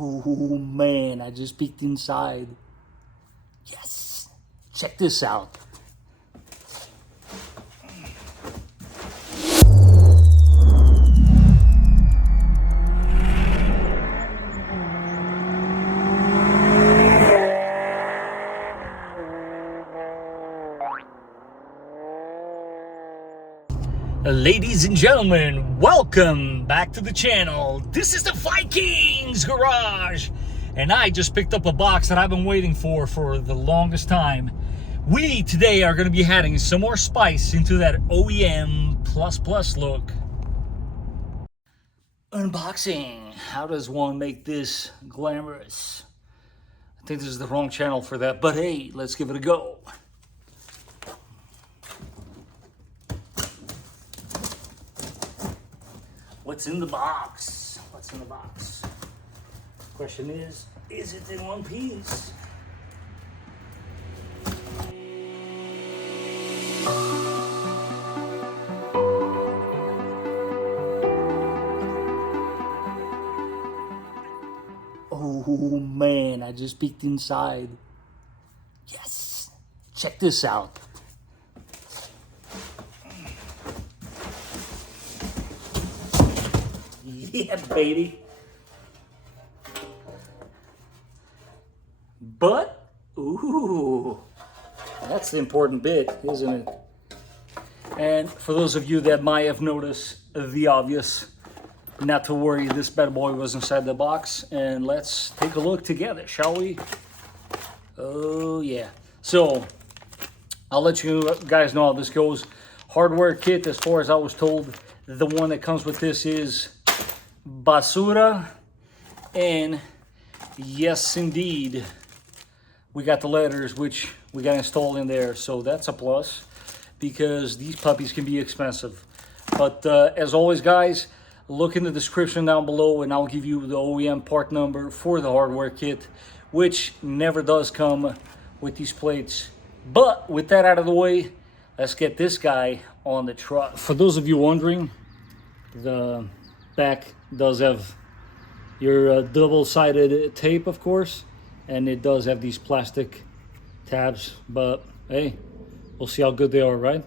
Oh man, I just peeked inside. Yes! Check this out. Ladies and gentlemen, welcome back to the channel. This is the Vikings garage, and I just picked up a box that I've been waiting for the longest time. We today are going to be adding some more spice into that OEM plus look. Unboxing. How does one make this glamorous? I think this is the wrong channel for that, but hey, let's give it a go. What's in the box? What's in the box? Question is it in one piece? Oh man, I just peeked inside. Yes! Check this out. Yeah, baby. But, ooh, that's the important bit, isn't it? And for those of you that might have noticed the obvious, not to worry, this bad boy was inside the box. And let's take a look together, shall we? Oh, yeah. So, I'll let you guys know how this goes. Hardware kit, as far as I was told, the one that comes with this is basura, and yes indeed we got the letters which we got installed in there, so that's a plus because these puppies can be expensive. But as always guys, look in the description down below and I'll give you the OEM part number for the hardware kit, which never does come with these plates. But with that out of the way, let's get this guy on the truck. For those of you wondering, the back does have your double-sided tape, of course, and it does have these plastic tabs, but hey, we'll see how good they are, right?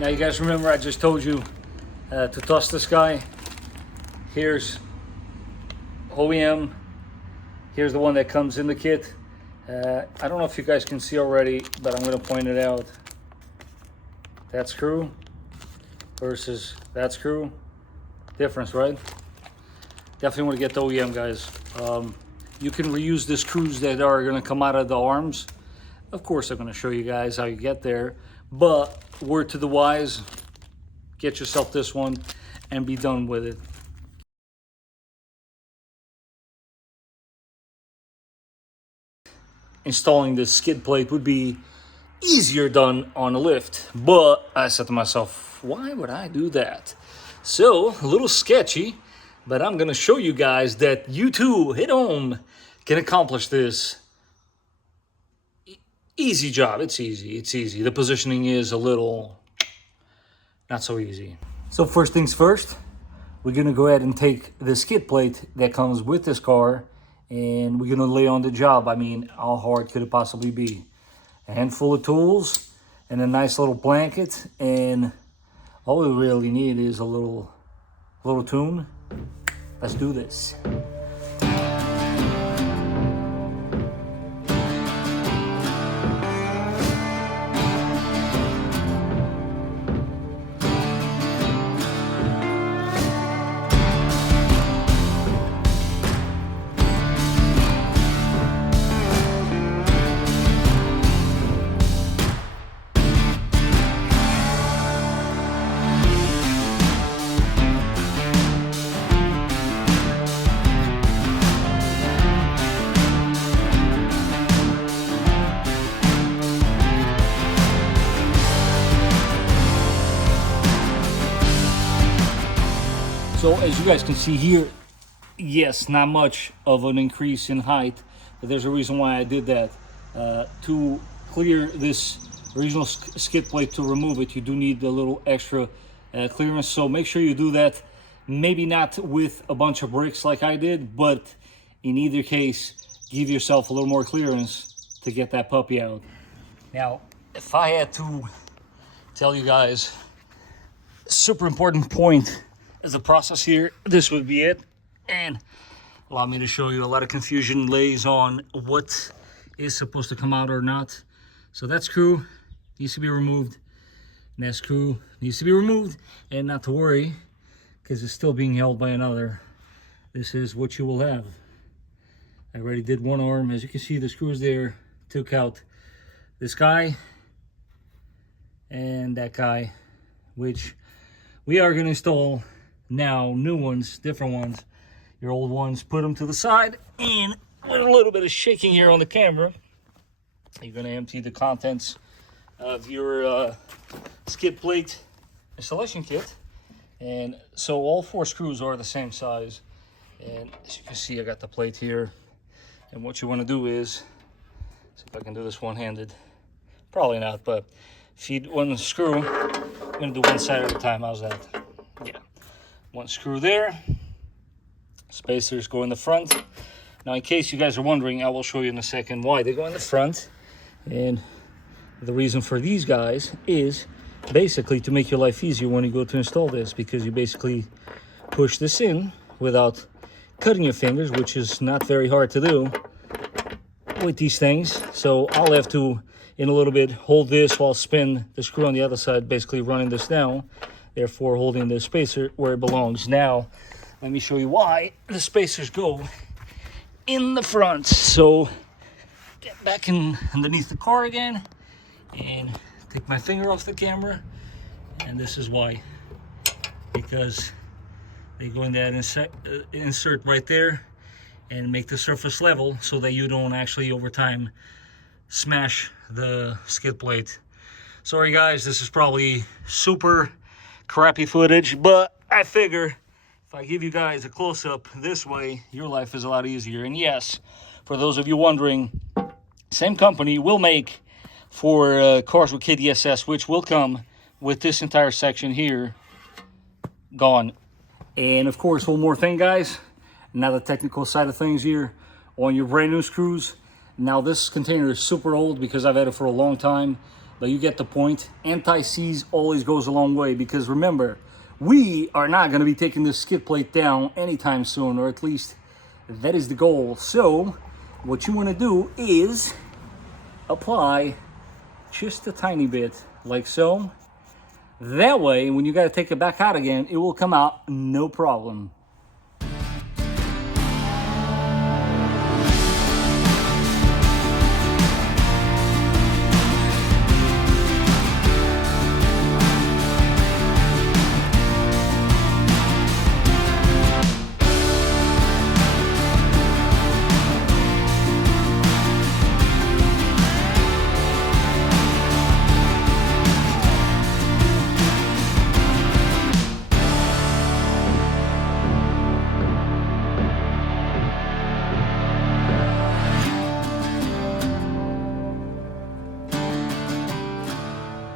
Now you guys remember I just told you to toss this guy. Here's OEM. Here's the one that comes in the kit. I don't know if you guys can see already, but I'm going to point it out. That screw versus that screw. Difference, right? Definitely want to get the OEM, guys. You can reuse the screws that are going to come out of the arms. Of course, I'm going to show you guys how you get there. But word to the wise, get yourself this one and be done with it. Installing this skid plate would be easier done on a lift, but I said to myself, why would I do that? So, a little sketchy, but I'm gonna show you guys that you too, at home, can accomplish this. Easy job, it's easy. The positioning is a little not so easy. So first things first, we're gonna go ahead and take the skid plate that comes with this car and we're gonna lay on the job. I mean, how hard could it possibly be? A handful of tools and a nice little blanket, and all we really need is a little tune. Let's do this. So as you guys can see here, yes, not much of an increase in height, but there's a reason why I did that. To clear this original skid plate, to remove it, you do need a little extra clearance. So make sure you do that. Maybe not with a bunch of bricks like I did, but in either case, give yourself a little more clearance to get that puppy out. Now, if I had to tell you guys a super important point as a process here, this would be it. And allow me to show you, a lot of confusion lays on what is supposed to come out or not. So that screw needs to be removed, and that screw needs to be removed, and not to worry, because it's still being held by another. This is what you will have. I already did one arm. As you can see, the screws there, took out this guy and that guy, which we are going to install now, new ones, different ones. Your old ones, put them to the side, and with a little bit of shaking here on the camera, you're going to empty the contents of your skid plate installation kit. And so all 4 screws are the same size, and as you can see, I got the plate here. And what you want to do is, see if I can do this one-handed, probably not, but feed one screw. I'm going to do one side at a time. How's that? Yeah, one screw there. Spacers go in the front. Now, in case you guys are wondering, I will show you in a second why they go in the front. And the reason for these guys is basically to make your life easier when you go to install this, because you basically push this in without cutting your fingers, which is not very hard to do with these things. So I'll have to, in a little bit, hold this while spin the screw on the other side, basically running this down, therefore holding the spacer where it belongs. Now, let me show you why the spacers go in the front. So get back in underneath the car again and take my finger off the camera, and this is why. Because they go in that insert right there and make the surface level so that you don't actually over time smash the skid plate. Sorry guys, this is probably super crappy footage, but I figure if I give you guys a close-up this way, your life is a lot easier. And yes, for those of you wondering, same company will make for cars with KDSS, which will come with this entire section here gone. And of course, one more thing, guys. Now the technical side of things here on your brand new screws. Now this container is super old because I've had it for a long time, but you get the point. Anti-seize always goes a long way, because remember, we are not going to be taking this skid plate down anytime soon, or at least that is the goal. So what you want to do is apply just a tiny bit, like so. That way, when you got to take it back out again, it will come out no problem.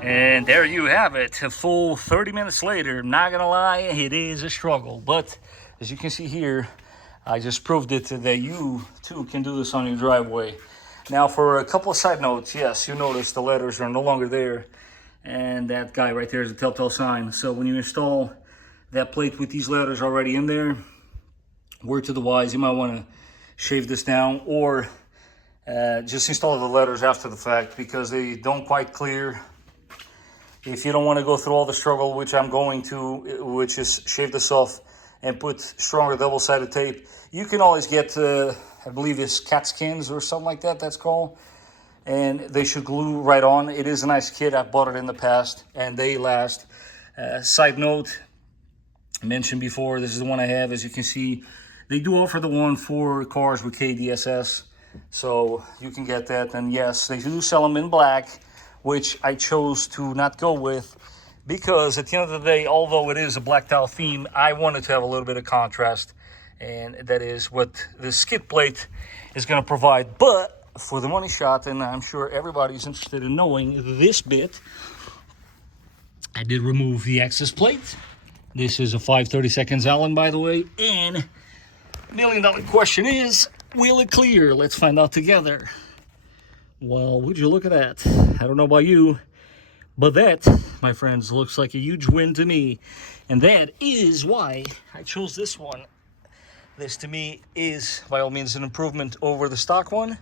And there you have it, a full 30 minutes later. Not gonna lie, it is a struggle, but as you can see here, I just proved it that you too can do this on your driveway. Now, for a couple of side notes, yes, you notice the letters are no longer there, and that guy right there is a telltale sign. So when you install that plate with these letters already in there, word to the wise, you might want to shave this down, or just install the letters after the fact, because they don't quite clear. If you don't want to go through all the struggle, which I'm going to, which is shave this off and put stronger double-sided tape, you can always get, I believe it's TUFSKINZ or something like that, that's called. And they should glue right on. It is a nice kit. I've bought it in the past, and they last. Side note, I mentioned before, this is the one I have. As you can see, they do offer the one for cars with KDSS, so you can get that. And yes, they do sell them in black, which I chose to not go with because at the end of the day, although it is a blacked out theme, I wanted to have a little bit of contrast, and that is what the skid plate is going to provide. But for the money shot, and I'm sure everybody's interested in knowing this bit, I did remove the access plate. This is a 5/32 Allen, by the way, and $1 million question is, will it clear? Let's find out together. Well, would you look at that? I don't know about you, but that, my friends, looks like a huge win to me. And that is why I chose this one. This, to me, is, by all means, an improvement over the stock one.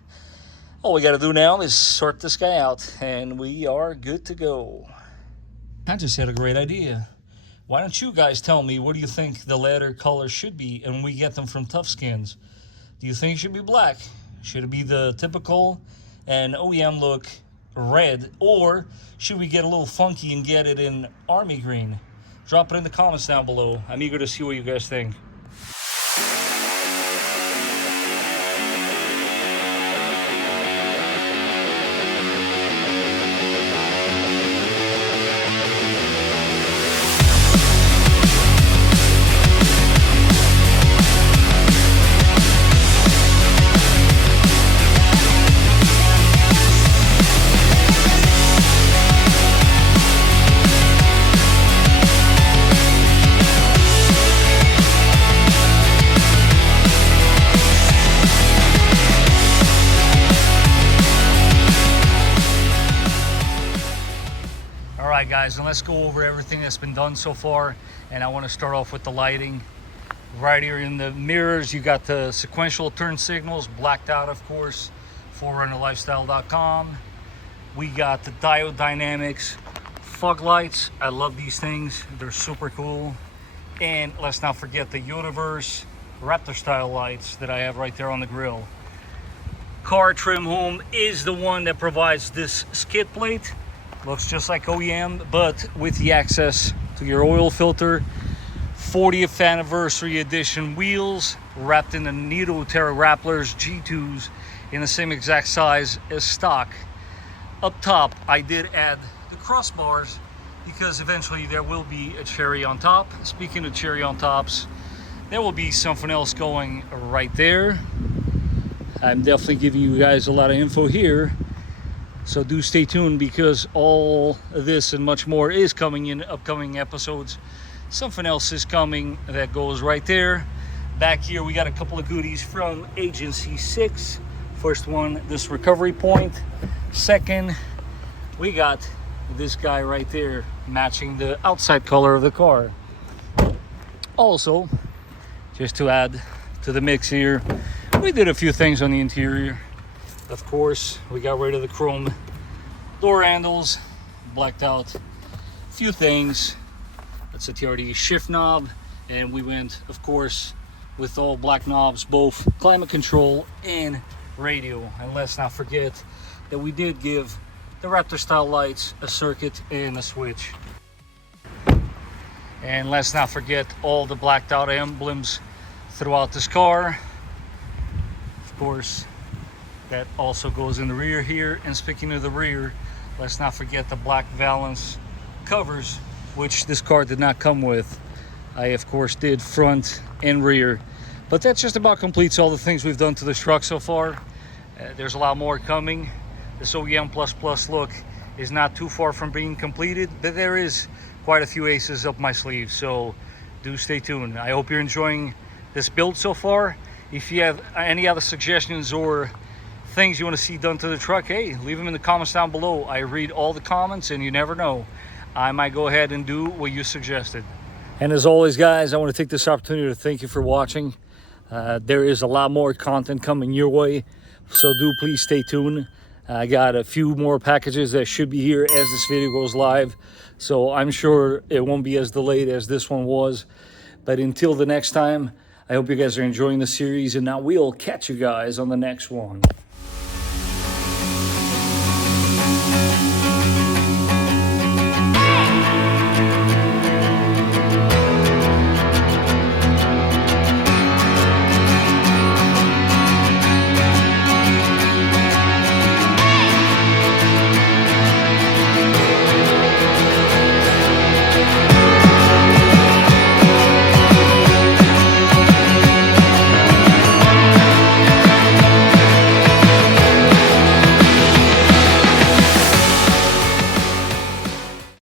All we got to do now is sort this guy out, and we are good to go. I just had a great idea. Why don't you guys tell me, what do you think the leather color should be, and we get them from TUFSKINZ? Do you think it should be black? Should it be the typical and OEM look red, or should we get a little funky and get it in army green? Drop it in the comments down below. I'm eager to see what you guys think. Alright guys, and let's go over everything that's been done so far, and I want to start off with the lighting. Right here in the mirrors, you got the sequential turn signals, blacked out of course, 4RUNNERlifestyle.com. We got the diode dynamics, fog lights. I love these things, they're super cool. And let's not forget the Universe Raptor style lights that I have right there on the grill. Car Trim Home is the one that provides this skid plate. Looks just like OEM, but with the access to your oil filter. 40th anniversary edition wheels wrapped in the Nitto Terra Rapplers G2s in the same exact size as stock. Up top, I did add the crossbars because eventually there will be a cherry on top. Speaking of cherry on tops, there will be something else going right there. I'm definitely giving you guys a lot of info here. So do stay tuned, because all of this and much more is coming in upcoming episodes. Something else is coming that goes right there. Back here, we got a couple of goodies from Agency 6. First one, this recovery point. Second, we got this guy right there, matching the outside color of the car. Also, just to add to the mix here, we did a few things on the interior. Of course, we got rid of the chrome door handles, blacked out a few things. That's a TRD shift knob, and we went, of course, with all black knobs, both climate control and radio. And let's not forget that we did give the Raptor style lights a circuit and a switch. And let's not forget all the blacked out emblems throughout this car. Of course, that also goes in the rear here. And speaking of the rear, let's not forget the black valance covers, which this car did not come with. I, of course, did front and rear. But that just about completes all the things we've done to this truck so far. There's a lot more coming. This OEM++ look is not too far from being completed, but there is quite a few aces up my sleeve, so do stay tuned. I hope you're enjoying this build so far. If you have any other suggestions or things you want to see done to the truck, hey, leave them in the comments down below. I read all the comments, and you never know, I might go ahead and do what you suggested. And as always, guys, I want to take this opportunity to thank you for watching. There is a lot more content coming your way, so do please stay tuned. I got a few more packages that should be here as this video goes live, so I'm sure it won't be as delayed as this one was. But until the next time, I hope you guys are enjoying the series, and now we'll catch you guys on the next one.